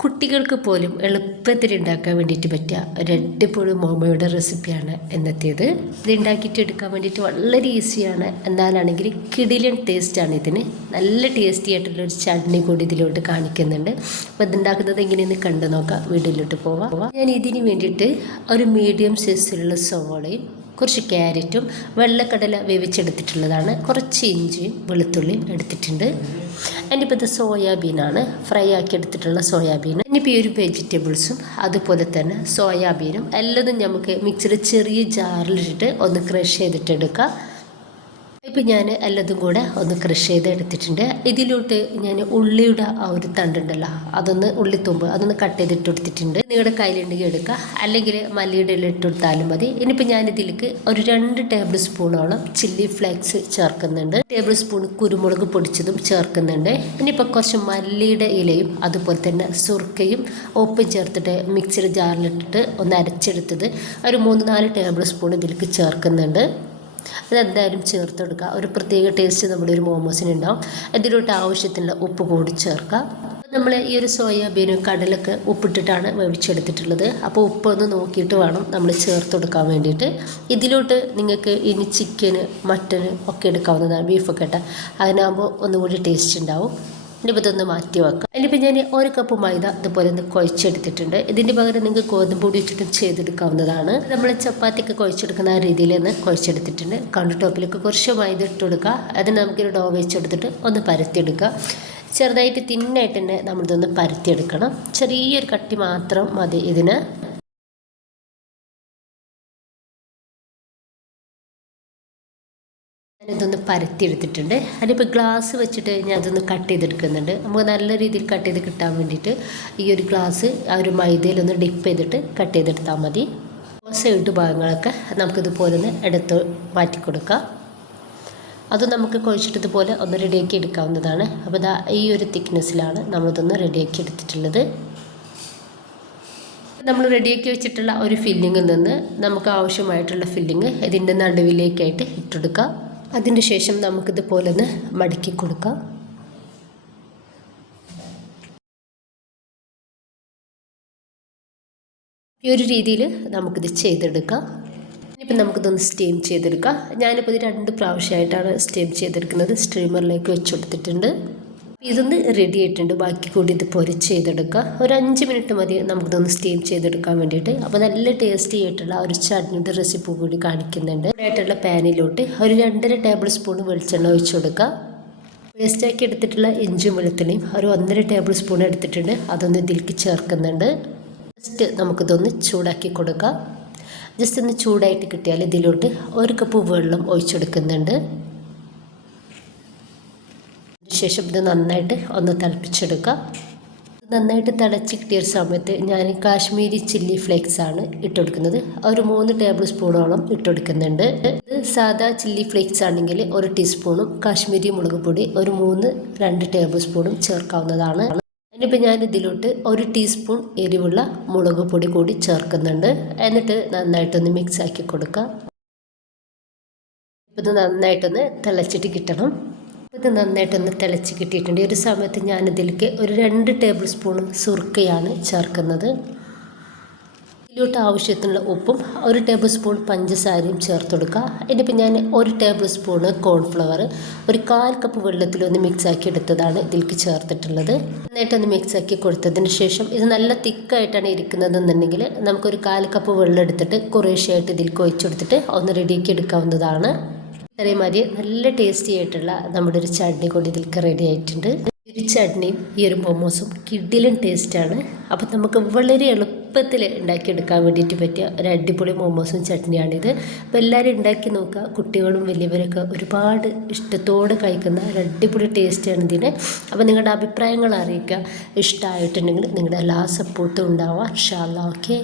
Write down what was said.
കുട്ടികൾക്ക് പോലും എളുപ്പത്തിൽ ഉണ്ടാക്കാൻ വേണ്ടിയിട്ട് പറ്റിയ ഒരു അടിപൊളി മോമോയുടെ റെസിപ്പിയാണ് ഇന്നത്തേത്. ഇത് ഉണ്ടാക്കിയിട്ട് എടുക്കാൻ വേണ്ടിയിട്ട് വളരെ ഈസിയാണ്, എന്നാലാണെങ്കിൽ കിടിലൻ ടേസ്റ്റാണ്. ഇതിന് നല്ല ടേസ്റ്റി ആയിട്ടുള്ളൊരു ചട്നി കൂടി ഇതിലോട്ട് കാണിക്കുന്നുണ്ട്. അപ്പോൾ ഇതുണ്ടാക്കുന്നത് എങ്ങനെയെന്ന് കണ്ടു നോക്കാം. വീഡിയോയിലോട്ട് പോവാം. ഞാൻ ഇതിന് വേണ്ടിയിട്ട് ഒരു മീഡിയം സൈസിലുള്ള സവോളയും കുറച്ച് ക്യാരറ്റും വെള്ളക്കടല വേവിച്ചെടുത്തിട്ടുള്ളതാണ്, കുറച്ച് ഇഞ്ചിയും വെളുത്തുള്ളിയും എടുത്തിട്ടുണ്ട്. ഇനിയിപ്പോൾ ഇത് സോയാബീനാണ്, ഫ്രൈ ആക്കി എടുത്തിട്ടുള്ള സോയാബീൻ. ഇനിയിപ്പോൾ ഈ ഒരു വെജിറ്റബിൾസും അതുപോലെ തന്നെ സോയാബീനും എല്ലാതും നമുക്ക് മിക്സിയുടെ ചെറിയ ജാറിലിട്ടിട്ട് ഒന്ന് ക്രഷ് ചെയ്തിട്ടെടുക്കാം. ഇപ്പം ഞാൻ എല്ലാതും കൂടെ ഒന്ന് ക്രഷ് ചെയ്ത് എടുത്തിട്ടുണ്ട്. ഇതിലോട്ട് ഞാൻ ഉള്ളിയുടെ ആ ഒരു തണ്ടുണ്ടല്ലോ, അതൊന്ന് ഉള്ളിത്തുമ്പ് അതൊന്ന് കട്ട് ചെയ്തിട്ട് എടുത്തിട്ടുണ്ട്. നിങ്ങളുടെ കയ്യിലുണ്ടെങ്കിൽ എടുക്കുക, അല്ലെങ്കിൽ മല്ലിയുടെ ഇല ഇട്ടെടുത്താലും മതി. ഇനിയിപ്പോൾ ഞാനിതിലേക്ക് ഒരു 2 ടേബിൾ സ്പൂണോളം ചില്ലി ഫ്ലേക്സ് ചേർക്കുന്നുണ്ട്. ടേബിൾ സ്പൂൺ കുരുമുളക് പൊടിച്ചതും ചേർക്കുന്നുണ്ട്. ഇനിയിപ്പോൾ കുറച്ച് മല്ലിയുടെ ഇലയും അതുപോലെ തന്നെ സുർക്കയും ഉപ്പും ചേർത്തിട്ട് മിക്സിയുടെ ജാറിലിട്ടിട്ട് ഒന്ന് അരച്ചെടുത്തത് ഒരു 3-4 ടേബിൾ സ്പൂൺ ഇതിലേക്ക് ചേർക്കുന്നുണ്ട്. അതെന്തായാലും ചേർത്ത് കൊടുക്കുക, ഒരു പ്രത്യേക ടേസ്റ്റ് നമ്മുടെ ഒരു മോമോസിനുണ്ടാവും. ഇതിലോട്ട് ആവശ്യത്തിനുള്ള ഉപ്പ് കൂടി ചേർക്കുക. നമ്മൾ ഈ ഒരു സോയാബീനും കടലൊക്കെ ഉപ്പിട്ടിട്ടാണ് വേവിച്ചെടുത്തിട്ടുള്ളത്. അപ്പോൾ ഉപ്പൊന്ന് നോക്കിയിട്ട് വേണം നമ്മൾ ചേർത്ത് കൊടുക്കാൻ വേണ്ടിയിട്ട്. ഇതിലോട്ട് നിങ്ങൾക്ക് ഇനി ചിക്കന് മട്ടന് ഒക്കെ എടുക്കാവുന്നതാണ്, ബീഫൊക്കെ ഇട്ടാൽ അതിനാകുമ്പോൾ ഒന്നുകൂടി ടേസ്റ്റ് ഉണ്ടാവും. ഇനിയിപ്പോൾ ഇതൊന്ന് മാറ്റി വെക്കാം. ഇനിയിപ്പോൾ ഞാൻ 1 കപ്പ് മൈദ ഇതുപോലെ ഒന്ന് കുഴച്ചെടുത്തിട്ടുണ്ട്. ഇതിൻ്റെ പകരം നിങ്ങൾക്ക് ഗോതമ്പ് പൊടി വെച്ചിട്ടും ചെയ്തെടുക്കാവുന്നതാണ്. നമ്മൾ ചപ്പാത്തിയൊക്കെ കുഴച്ചെടുക്കുന്ന ആ രീതിയിൽ ഒന്ന് കുഴച്ചെടുത്തിട്ടുണ്ട്. കൗണ്ടർ ടോപ്പിലേക്ക് കുറച്ച് മൈദ ഇട്ട് കൊടുക്കുക. അതിന് നമുക്കൊരു ഡോ വെച്ചെടുത്തിട്ട് ഒന്ന് പരത്തിയെടുക്കുക. ചെറുതായിട്ട് തിന്നായിട്ട് തന്നെ നമ്മളിതൊന്ന് പരത്തിയെടുക്കണം. ചെറിയൊരു കട്ടി മാത്രം മതി ഇതിന്. ഞാനിതൊന്ന് പരത്തിയെടുത്തിട്ടുണ്ട്. അതിനിപ്പോൾ ഗ്ലാസ് വെച്ചിട്ട് ഞാൻ അതൊന്ന് കട്ട് ചെയ്തെടുക്കുന്നുണ്ട്. നമുക്ക് നല്ല രീതിയിൽ കട്ട് ചെയ്ത് കിട്ടാൻ വേണ്ടിയിട്ട് ഈ ഒരു ഗ്ലാസ് ആ ഒരു മൈദയിലൊന്ന് ഡിപ്പ് ചെയ്തിട്ട് കട്ട് ചെയ്തെടുത്താൽ മതി. സൈഡ് ഭാഗങ്ങളൊക്കെ നമുക്കിതുപോലെ ഒന്ന് എടുത്ത് മാറ്റി കൊടുക്കാം. അത് നമുക്ക് കുഴച്ചിട്ടതുപോലെ ഒന്ന് റെഡിയാക്കി എടുക്കാവുന്നതാണ്. അപ്പോൾ ഇതാ ഈ ഒരു തിക്നെസ്സിലാണ് നമ്മളിതൊന്ന് റെഡിയാക്കി എടുത്തിട്ടുള്ളത്. നമ്മൾ റെഡിയാക്കി വെച്ചിട്ടുള്ള ഒരു ഫില്ലിങ്ങിൽ നിന്ന് നമുക്ക് ആവശ്യമായിട്ടുള്ള ഫില്ലിങ് ഇതിൻ്റെ നടുവിലേക്കായിട്ട് ഇട്ടെടുക്കാം. അതിന് ശേഷം നമുക്കിതുപോലെ ഒന്ന് മടക്കി കൊടുക്കാം. ഈ ഒരു രീതിയിൽ നമുക്കിത് ചെയ്തെടുക്കാം. ഇനിയിപ്പോൾ നമുക്കിതൊന്ന് സ്റ്റീം ചെയ്തെടുക്കാം. ഞാനിപ്പോൾ ഇത് 2 പ്രാവശ്യമായിട്ടാണ് സ്റ്റീം ചെയ്തെടുക്കുന്നത്. സ്റ്റീമറിലേക്ക് വെച്ച് കൊടുത്തിട്ടുണ്ട്. ഇതൊന്ന് റെഡി ആയിട്ടുണ്ട്. ബാക്കി കൂടി ഇതുപോലെ ചെയ്തെടുക്കുക. ഒരു 5 മിനിറ്റ് മതി നമുക്കിതൊന്ന് സ്റ്റീം ചെയ്തെടുക്കാൻ വേണ്ടിയിട്ട്. അപ്പോൾ നല്ല ടേസ്റ്റി ആയിട്ടുള്ള ഒരു ചട്നിയുടെ റെസിപ്പി കൂടി കാണിക്കുന്നുണ്ട്. ആയിട്ടുള്ള പാനിലോട്ട് ഒരു 2.5 ടേബിൾ സ്പൂൺ വെളിച്ചെണ്ണ ഒഴിച്ചു കൊടുക്കുക. വേസ്റ്റാക്കി എടുത്തിട്ടുള്ള ഇഞ്ചും വെളുത്തുള്ളിയും ഒരു 1.5 ടേബിൾ സ്പൂൺ എടുത്തിട്ടുണ്ട്. അതൊന്ന് ഇതിലേക്ക് ചേർക്കുന്നുണ്ട്. ജസ്റ്റ് നമുക്കിതൊന്ന് ചൂടാക്കി കൊടുക്കാം. ജസ്റ്റ് ഒന്ന് ചൂടായിട്ട് കിട്ടിയാൽ ഇതിലോട്ട് 1 കപ്പ് വെള്ളം ഒഴിച്ചെടുക്കുന്നുണ്ട്. ശേഷം ഇത് നന്നായിട്ട് ഒന്ന് തിളപ്പിച്ചെടുക്കുക. നന്നായിട്ട് തിളച്ച് കിട്ടിയ സമയത്ത് ഞാൻ കാശ്മീരി ചില്ലി ഫ്ലേക്സ് ആണ് ഇട്ടുകൊടുക്കുന്നത്. ഒരു 3 ടേബിൾ സ്പൂണോളം ഇട്ടുകൊടുക്കുന്നുണ്ട്. ഇത് സാധാ ചില്ലി ഫ്ലേക്സ് ആണെങ്കിൽ 1 ടീസ്പൂണും കാശ്മീരി മുളക് പൊടി ഒരു 2 ടേബിൾ സ്പൂണും ചേർക്കാവുന്നതാണ്. ഇനിയിപ്പോൾ ഞാൻ ഇതിലോട്ട് 1 ടീസ്പൂൺ എരിവുള്ള മുളക് പൊടി കൂടി ചേർക്കുന്നുണ്ട്. എന്നിട്ട് നന്നായിട്ടൊന്ന് മിക്സ് ആക്കി കൊടുക്കുക. ഇത് നന്നായിട്ടൊന്ന് തിളച്ചിട്ട് കിട്ടണം. ഇത് നന്നായിട്ടൊന്ന് തിളച്ച് കിട്ടിയിട്ടുണ്ട്. ഈ ഒരു സമയത്ത് ഞാനിതിലേക്ക് ഒരു 2 ടേബിൾ സ്പൂൺ സുർക്കയാണ് ചേർക്കുന്നത്. ഇതിലോട്ട് ആവശ്യത്തിനുള്ള ഉപ്പും 1 ടേബിൾ സ്പൂൺ പഞ്ചസാരയും ചേർത്ത് കൊടുക്കുക. ഇനിയിപ്പോൾ ഞാൻ 1 ടേബിൾ സ്പൂൺ കോൺഫ്ലവർ ഒരു 1/4 കപ്പ് വെള്ളത്തിലൊന്ന് മിക്സാക്കി എടുത്തതാണ് ഇതിലേക്ക് ചേർത്തിട്ടുള്ളത്. നന്നായിട്ടൊന്ന് മിക്സാക്കി കൊടുത്തതിന് ശേഷം ഇത് നല്ല തിക്കായിട്ടാണ് ഇരിക്കുന്നതെന്നുണ്ടെങ്കിൽ നമുക്കൊരു 1/4 കപ്പ് വെള്ളം എടുത്തിട്ട് കുറേശ്ശെയായിട്ട് ഇതിലേക്ക് ഒഴിച്ചെടുത്തിട്ട് ഒന്ന് റെഡിയാക്കി എടുക്കാവുന്നതാണ്. അതേമാതിരി നല്ല ടേസ്റ്റി ആയിട്ടുള്ള നമ്മുടെ ഒരു ചട്നി കൂടി ഇതിലേക്ക് റെഡി ആയിട്ടുണ്ട്. ഒരു ചട്നിയും ഈ ഒരു മോമോസും കിടിലൻ ടേസ്റ്റാണ്. അപ്പം നമുക്ക് വളരെ എളുപ്പത്തിൽ ഉണ്ടാക്കിയെടുക്കാൻ വേണ്ടിയിട്ട് പറ്റിയ ഒരു അടിപൊളി മോമോസും ചട്നിയാണിത്. അപ്പോൾ എല്ലാവരും ഉണ്ടാക്കി നോക്കുക. കുട്ടികളും വലിയവരൊക്കെ ഒരുപാട് ഇഷ്ടത്തോടെ കഴിക്കുന്ന ഒരു അടിപൊളി ടേസ്റ്റാണ് ഇതിന്. അപ്പോൾ നിങ്ങളുടെ അഭിപ്രായങ്ങൾ അറിയിക്കുക. ഇഷ്ടമായിട്ടുണ്ടെങ്കിൽ നിങ്ങളുടെ എല്ലാ സപ്പോർട്ടും ഉണ്ടാവുക. ഇൻഷാ അല്ലാഹ്. ഓക്കെ.